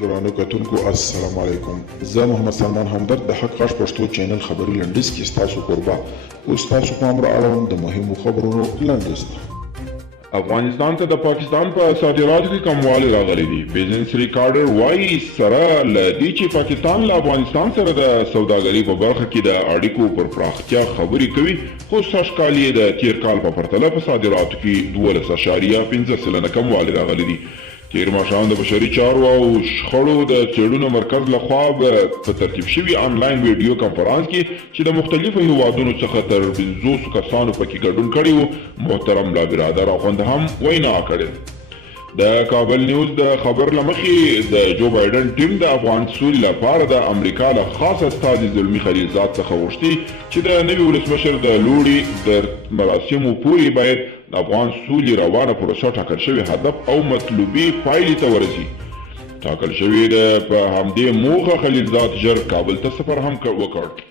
درانه کتونکو السلام علیکم. زه محمد سلمان همدرد د حق غږ پښتو چینل خبري لنډیز کې ستاسو کوربه اوس تاسو پام را اړوم د مهمو خبرونو لنډیز ته. افغانستان ته د پاکستان په صادراتو کې کموالی راغلی دی. بزنس ریکارډر وایي سره له دې چې پاکستان له افغانستان سره د سوداګرۍ په برخه کې د اړیکو پر پراختیا خبرې کوي، خو سږ کال یې د تیر کال په پرتله په صادراتو کې 12.15% کموالی راغلی دی. تیر ماښام د بشري چارو او شخړو د څېړنو مرکز لخوا په ترتیب شوي آنلاین ویډیو کنفرانس کې چې د مختلفو هیوادونو څخه تر 50 کسانو پکې ګډون کړی و، محترم لا برادر اخوند هم وینا کړې. د کابل نیوز د خبر لمخې د جو بایدن ټیم د افغان سولې لپاره د امریکا له خاص استازي زلمي خلیلزاد څخه غوښتي چې د نوي ولسمشر د لوړي د مراسمو پورې باید د افغان سولې روانه پروسه ټاکل شوی هدف او مطلوبي پایلې ته ورسي. ټاکل شوی د په همدې موخه خلیلزاد ژر کابل ته سفر هم وکړ.